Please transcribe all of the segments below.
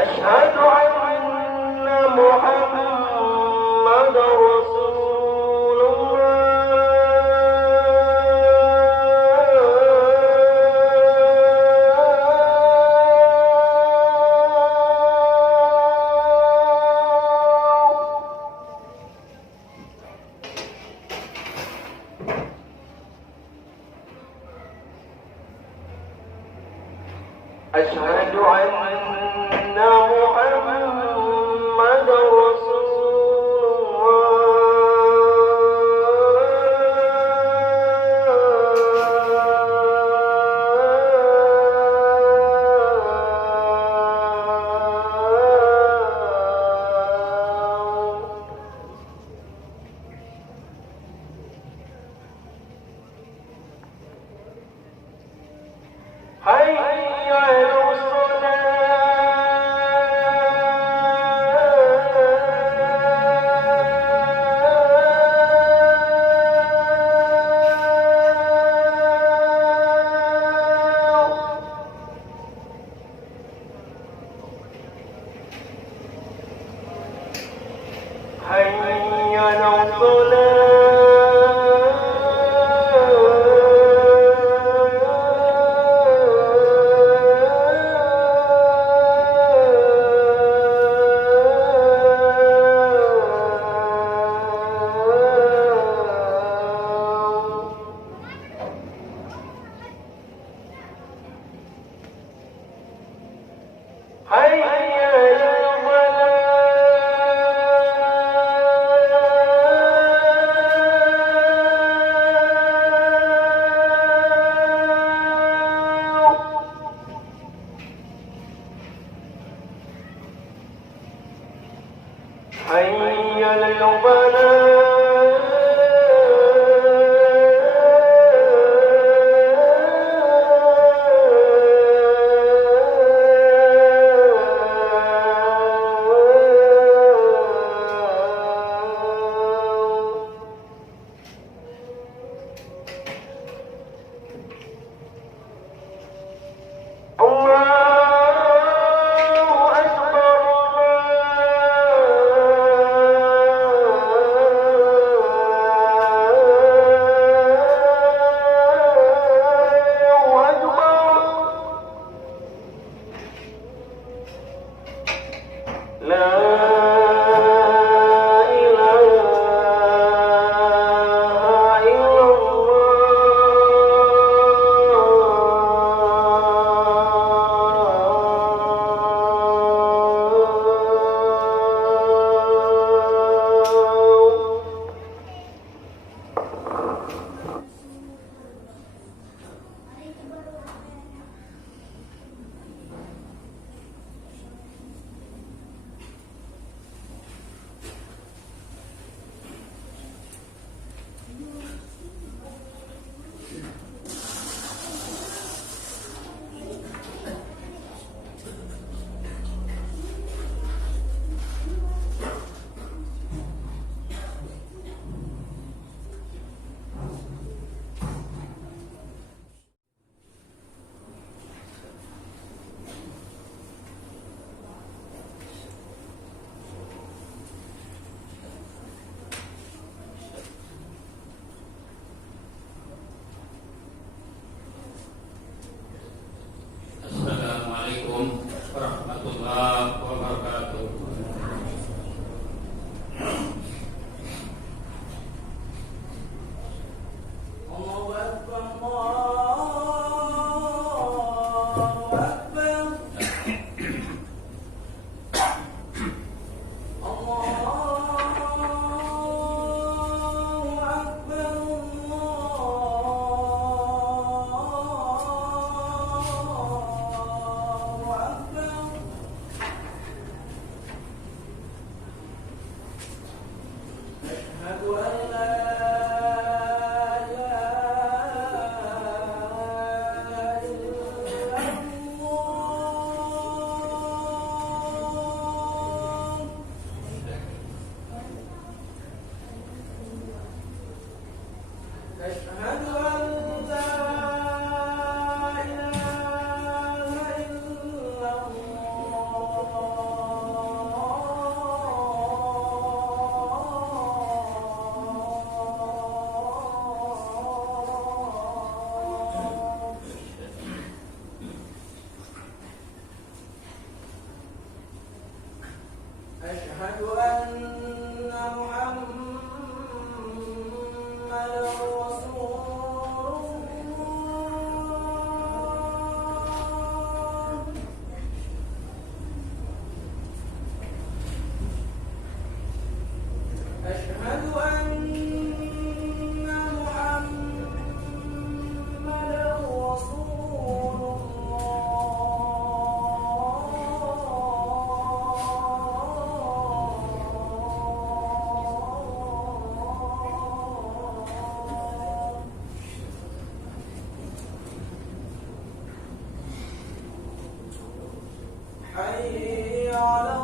أشهد أن محمد رسول أشهد أن محمد رسول حي على حي على حي حي على Assalamualaikum warahmatullahi wabarakatuh. Allahu Akbar, Allahu Akbar. حي على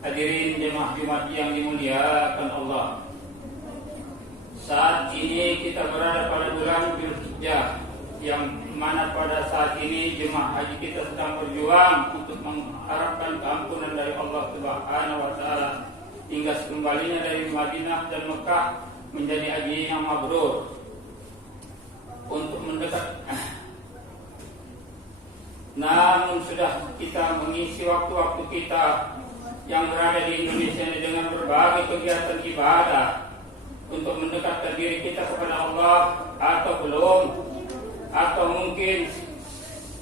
Hadirin jemaah Jumat yang dimuliakan Allah. Saat ini kita berada pada bulan Dzulhijjah, yang mana pada saat ini jemaah haji kita sedang berjuang untuk mengharapkan keampunan dari Allah Subhanahu wa taala hingga sekembalinya dari Madinah dan Mekah menjadi haji yang mabrur. Untuk mendekat, namun sudah kita mengisi waktu-waktu kita yang berada di Indonesia ini dengan berbagai kegiatan ibadah untuk mendekatkan diri kita kepada Allah, atau belum, atau mungkin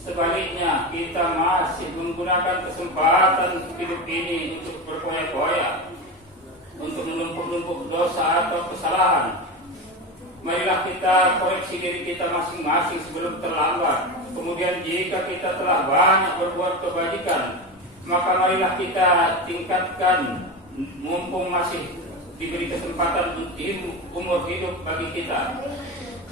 sebaliknya kita masih menggunakan kesempatan hidup ini untuk berfoya-foya, untuk menumpuk-numpuk dosa atau kesalahan. Marilah kita koreksi diri kita masing-masing sebelum terlambat. Kemudian jika kita telah banyak berbuat kebajikan, maka marilah kita tingkatkan mumpung masih diberi kesempatan umur hidup bagi kita.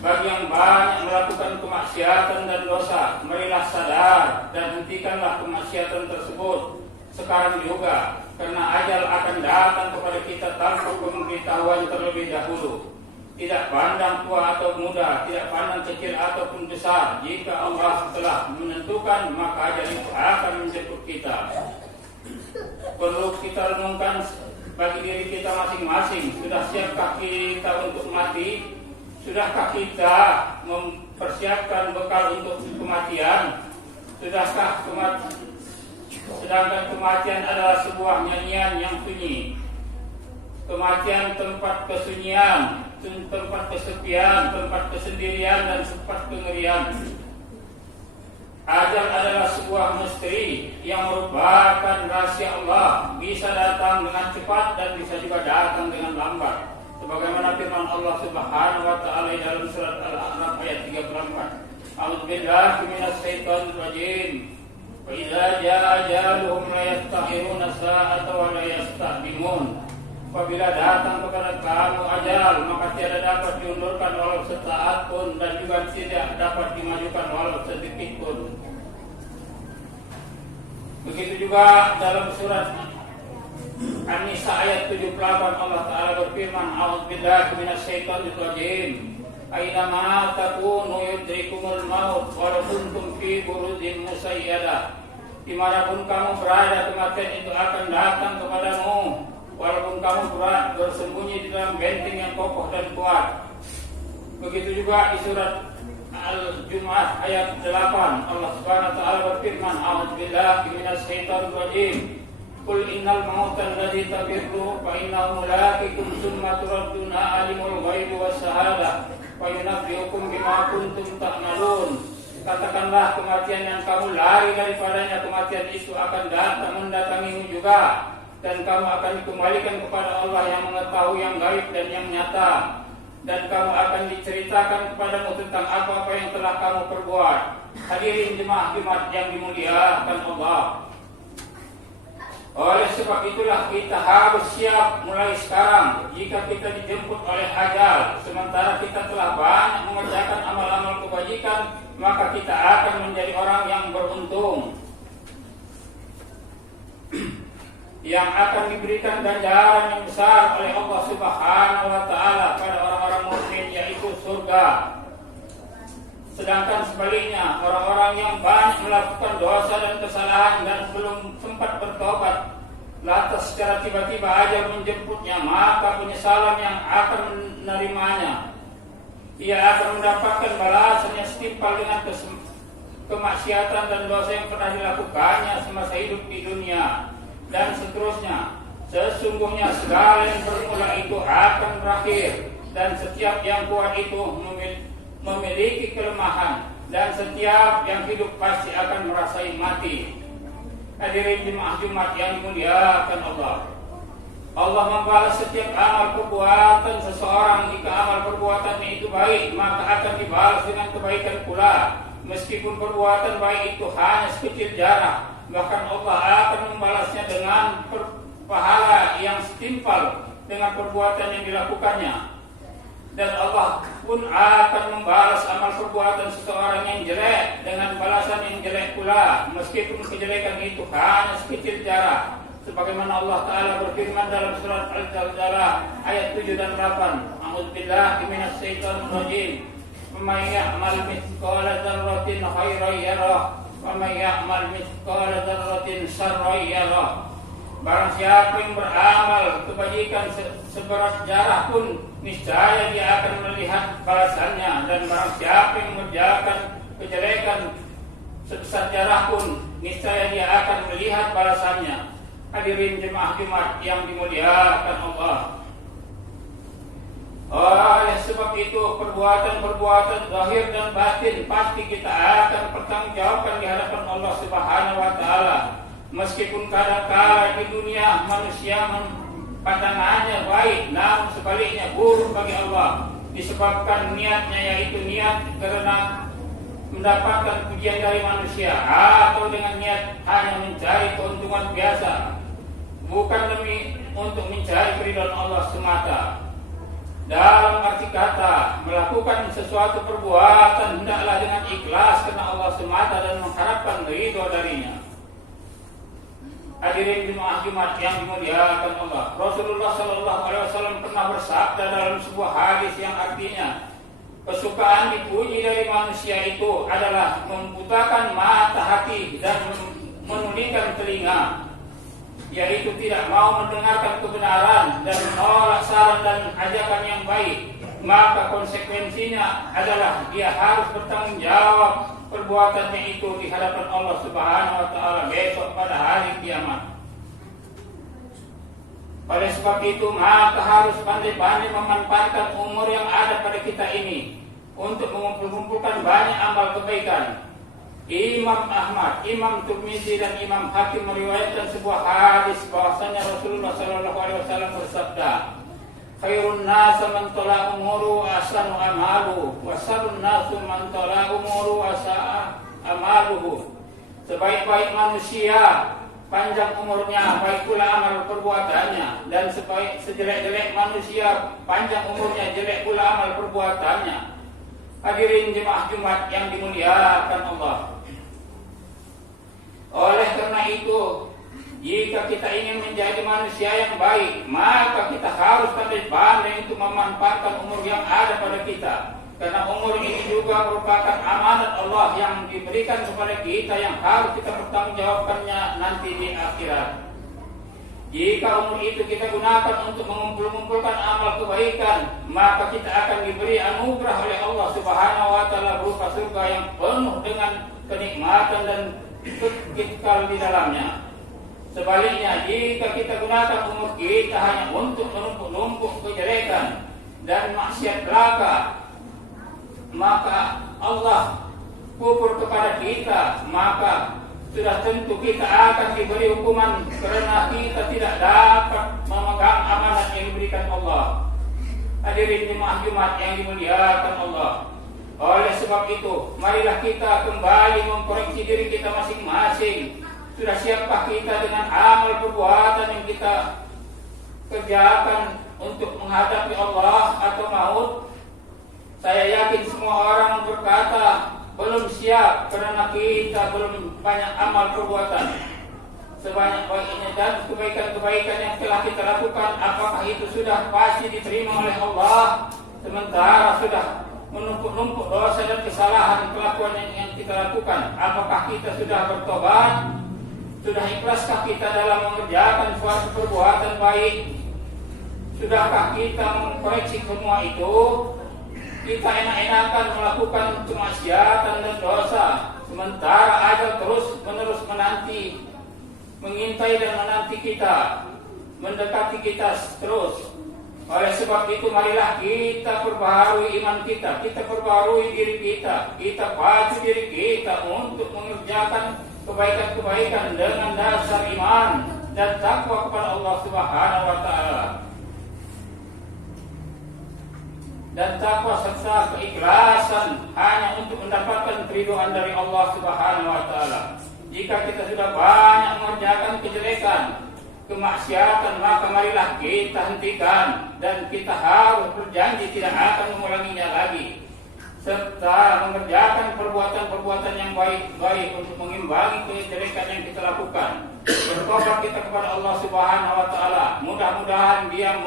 Bagi yang banyak melakukan kemaksiatan dan dosa, marilah sadar dan hentikanlah kemaksiatan tersebut sekarang juga, karena ajal akan datang kepada kita tanpa pemberitahuan terlebih dahulu. Tidak pandang tua atau muda, tidak pandang kecil ataupun besar. Jika Allah telah menentukan, maka ajal itu akan menjemput kita. Perlu kita renungkan bagi diri kita masing-masing. Sudah siapkah kita untuk mati? Sudahkah kita mempersiapkan bekal untuk kematian? Sudahkah sedangkan kematian adalah sebuah nyanyian yang sunyi. Kematian tempat kesunyian, tempat kesepian, tempat kesendirian dan tempat kengerian. Ajal adalah sebuah misteri yang merupakan rahasia Allah, bisa datang dengan cepat dan bisa juga datang dengan lambat. Sebagaimana firman Allah Subhanahu wa taala dalam surat Al-A'raf ayat 34. A'udzubillahi minasyaitonir rajim. Wa idza jaa ajaluhum la yastakhiruna sa'atan wa la yastaqdimun. Apabila datang kepada kamu ajal, maka tiada dapat diundurkan walau sesaat pun, dan juga tidak dapat dimajukan walau sedikit pun. Begitu juga dalam surat An-Nisa ayat 78 Allah Ta'ala berfirman, A'udzubillahi minasyaitonir rajim. Aina ma takunu yudrikumul maut walau kuntum fi burujin musayyadah. Dimanapun kamu berada, kematian itu akan datang kepadamu, walaupun kamu bersembunyi di dalam benteng yang kokoh dan kuat. Begitu juga di surat Al-Jumu'ah ayat 8 Allah Subhanahu wa taala berfirman, A'udzubillahi minasyaitonir rajim. Qul innal mauta alladzi tafirru fa innahu mulaqikum tsumma turadduna alimul ghaibi was syahadah wa yunabbi'ukum bima kuntum ta'malun. Katakanlah, kematian yang kamu lari daripadanya, kematian itu akan datang mendatangimu juga, dan kamu akan dikembalikan kepada Allah yang mengetahui yang gaib dan yang nyata, dan kamu akan diceritakan kepadamu tentang apa-apa yang telah kamu perbuat. Hadirin jemaah Jumat yang dimuliakan Allah, oleh sebab itulah kita harus siap mulai sekarang jika kita dijemput oleh ajal. Sementara kita telah banyak mengerjakan amal-amal kebajikan, maka kita akan menjadi orang yang beruntung, yang akan diberikan ganjaran yang besar oleh Allah Subhanahu wa taala pada orang-orang mukmin, yaitu surga. Sedangkan sebaliknya, orang-orang yang banyak melakukan dosa dan kesalahan dan belum sempat bertobat, lantas secara tiba-tiba aja menjemputnya, maka penyesalan yang akan menerimanya. Ia akan mendapatkan balasan yang setimpal dengan kemaksiatan dan dosa yang pernah dilakukannya semasa hidup di dunia. Dan seterusnya. Sesungguhnya segala yang bermula itu akan berakhir, dan setiap yang kuat itu memiliki kelemahan, dan setiap yang hidup pasti akan merasai mati. Hadirin jemaah Jumat yang dimuliakan Allah, Allah membalas setiap amal perbuatan seseorang. Jika amal perbuatannya itu baik, maka akan dibalas dengan kebaikan pula, meskipun perbuatan baik itu hanya sekecil jarak. Bahkan Allah akan membalasnya dengan pahala yang setimpal dengan perbuatan yang dilakukannya. Dan Allah pun akan membalas amal perbuatan seseorang yang jelek dengan balasan yang jelek pula, meskipun kejelekan itu hanya sekecil jarak. Sebagaimana Allah Ta'ala berfirman dalam surat Al-Zalzalah ayat 7 dan 8. A'udzubillahi minasyaitonir rajim. Faman ya'mal mithqala dzarratin khairan yarah wa may ya'mal mithqala dzarratin syarran yarah. Barang siapa yang beramal kebajikan seberat zarah pun, niscaya dia akan melihat balasannya, dan barang siapa yang mengerjakan kejelekan sebesar zarah pun, niscaya dia akan melihat balasannya. Hadirin jemaah Jumat yang dimuliakan Allah, oleh sebab itu perbuatan-perbuatan zahir dan batin pasti kita akan pertanggungjawabkan di hadapan Allah Subhanahu wa taala. Meskipun kadang-kala di dunia manusia pandangannya baik, namun sebaliknya buruk bagi Allah, disebabkan niatnya, yaitu niat karena mendapatkan pujian dari manusia atau dengan niat hanya mencari keuntungan biasa, bukan demi untuk mencari keridhaan Allah semata. Dalam arti kata, melakukan sesuatu perbuatan hendaklah dengan ikhlas karena Allah semata dan mengharapkan ridho darinya. Hadirin jemaah Jumat yang dimuliakan Allah, Rasulullah SAW pernah bersabda dalam sebuah hadis yang artinya, kesukaan dipuji dari manusia itu adalah membutakan mata hati dan menundikkan telinga, yaitu tidak mau mendengarkan kebenaran dan menolak saran dan ajakan yang baik. Maka konsekuensinya adalah dia harus bertanggung jawab perbuatannya itu di hadapan Allah Subhanahu wa taala besok pada hari kiamat. Oleh sebab itu, maka harus pandai-pandai memanfaatkan umur yang ada pada kita ini untuk mengumpulkan banyak amal kebaikan. Imam Ahmad, Imam Tirmizi dan Imam Hakim meriwayatkan sebuah hadis bahwasanya Rasulullah SAW bersabda, "Khairun nas man tala umuru asanu amalu, wa sarrun nas man tala umuru asa amaluhu." Sebaik-baik manusia panjang umurnya, baik pula amal perbuatannya, dan sejelek-jelek manusia panjang umurnya, jelek pula amal perbuatannya. Hadirin jemaah Jumat yang dimuliakan Allah. Oleh karena itu, jika kita ingin menjadi manusia yang baik, maka kita harus pandai-pandai untuk memanfaatkan umur yang ada pada kita. Karena umur ini juga merupakan amanat Allah yang diberikan kepada kita yang harus kita bertanggungjawabkannya nanti di akhirat. Jika umur itu kita gunakan untuk mengumpulkan amal kebaikan, maka kita akan diberi anugerah oleh Allah Subhanahu wa taala berupa surga yang penuh dengan kenikmatan dan kekal di dalamnya. Sebaliknya, jika kita gunakan umur kita hanya untuk menumpuk-numpuk kejelekan dan maksiat belaka, maka Allah kufur kepada kita, maka sudah tentu kita akan diberi hukuman karena kita tidak dapat memegang amanat yang diberikan Allah. Hadirin jemaah Jumat yang dimuliakan Allah. Oleh sebab itu, marilah kita kembali mengkoreksi diri kita masing-masing. Sudah siapkah kita dengan amal perbuatan yang kita kerjakan untuk menghadapi Allah atau maut? Saya yakin semua orang berkata belum siap karena kita belum banyak amal perbuatan. Sebanyak-banyaknya dan kebaikan-kebaikan yang telah kita lakukan, apakah itu sudah pasti diterima oleh Allah? Sementara sudah menumpuk-numpuk dosa dan kesalahan kelakuan yang kita lakukan, apakah kita sudah bertobat? Sudah ikhlaskah kita dalam mengerjakan suatu perbuatan baik? Sudahkah kita mengkoreksi semua itu? Kita enak-enakan melakukan kemaksiatan dan dosa, sementara ajal terus-menerus menanti, mengintai dan menanti kita, mendekati kita terus. Oleh sebab itu, marilah kita perbaharui iman kita perbaharui diri kita pacu diri kita untuk mengerjakan kebaikan-kebaikan dengan dasar iman dan takwa kepada Allah Subhanahu wa taala. Dan takwa serta keikhlasan hanya untuk mendapatkan keridhaan dari Allah Subhanahu wa taala. Jika kita sudah banyak mengerjakan kejelekan, kemaksiatan, maka marilah kita hentikan dan kita harus berjanji tidak akan mengulanginya lagi, serta mengerjakan perbuatan-perbuatan yang baik-baik untuk mengimbangi kejelekan yang kita lakukan. Bertobat kita kepada Allah Subhanahu wa taala. Mudah-mudahan Dia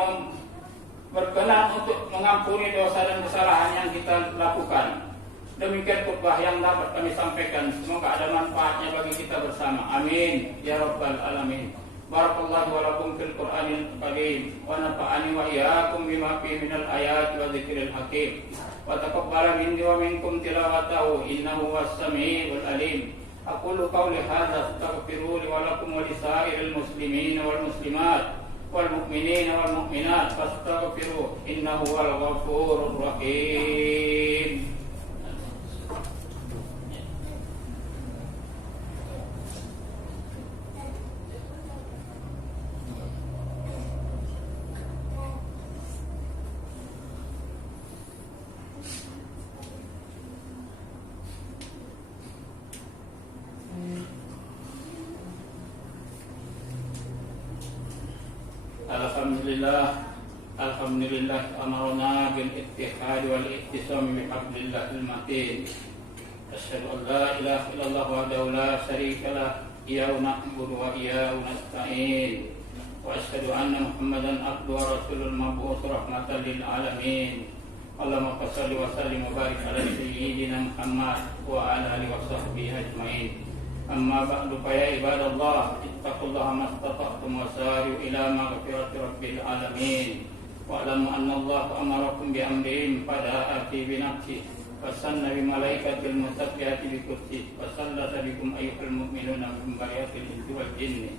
berkenan untuk mengampuni dosa dan kesalahan yang kita lakukan. Demikian khutbah yang dapat kami sampaikan. Semoga ada manfaatnya bagi kita bersama. Amin ya rabbal alamin. Barakallahu wa lakum fil Qur'anil karim wa nafa'ani wa iyyakum bima fihi minal ayati wa dzikril hakim. Wa taqabbala minni wa minkum tilawatahu innahu was-sami'ul alim. Aqulu qawli hadza astaghfiru li wa lakum wa lisairil muslimin wal muslimat wal mu'minin wal mu'minat fastaghfiruh innahu wal ghafurur rahim. Alhamdulillah amarna bil ittihad wal ittisam bi hablillahil matin. Asyhadu an la ilaha illallah wahdahu la syarika lah, iyyahu na'budu wa iyyahu nasta'in. Wa asyhadu anna Muhammadan abduhu wa rasulul mab'uts rahmatan lil alamin. Allahumma shalli wa sallim wa barik ala sayyidina Muhammad wa ala alihi wa sahbihi ajmain. Amma ba'du fa ya ibadallah ittaqullaha mastata'tum wa sari'u ila maghfirati rabbil alamin. Wa'lamu anna Allah amarakum bi amrin fada'ati bi nafsi wa sanna bi malaikatil musabbihati bi kursi wa sallata bikum ayyuhal mu'minuna min bariyatil insi wal jinni.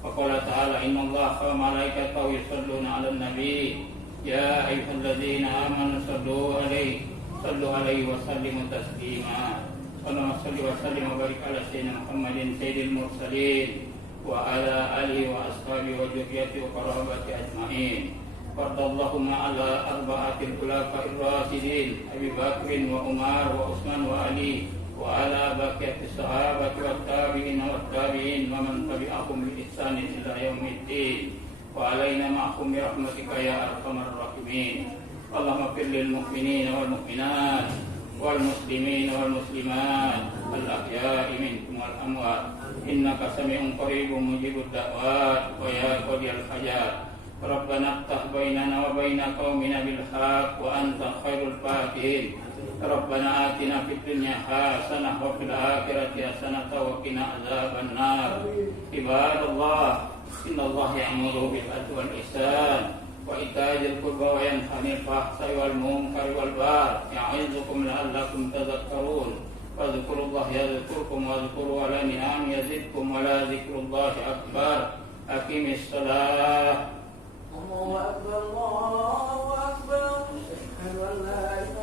Wa qala ta'ala inna Allah wa malaikatahu yusalluna 'alan nabi ya ayyuhalladzina amanu sallu 'alaihi wa sallimu taslima. Allahumma shalli wa sallim wa barik ala sayyidina Muhammadin sayyidil mursalin wa ala alihi wa ashabihi wa dzurriyyatihi wa qarabati ajmain. Fardallahumma ala arba'atil khulafa'ir rasyidin Abi Bakrin wa Umar wa Utsman wa Ali wa ala baqiyatis sahabati wat tabi'in wat tabi'in wa man tabi'ahum bi ihsanin ila yaumiddin wa alaina ma'hum bi rahmatika ya arhamar rahimin. Allahumma fir lil mu'minina wal mu'minat wal muslimin wal muslimat al ahya'i minhum wal amwat innaka sami'un qaribun mujibud da'wat wa ya qadiyal hajat. Rabbana iftah bainana wa baina qaumina bil haqq wa anta khairul fatihin. Rabbana atina fid dunya hasanah wa fil akhirati hasanah wa qina adzaban nar. Ibadallah, innallaha ya'muru bil 'adli wal ihsan wa ita'i dzil qurba wa yanha 'anil fahsai wal munkari wal baghi ya'idzukum la'allakum tadhakkarun. Fadhkurullaha yadhkurkum wadhkuru ala ni'ami yazidkum wa la dzikrullahi akbar. Aqimis shalah. Allahu akbar, Allahu akbar. Asyhadu an la ilaha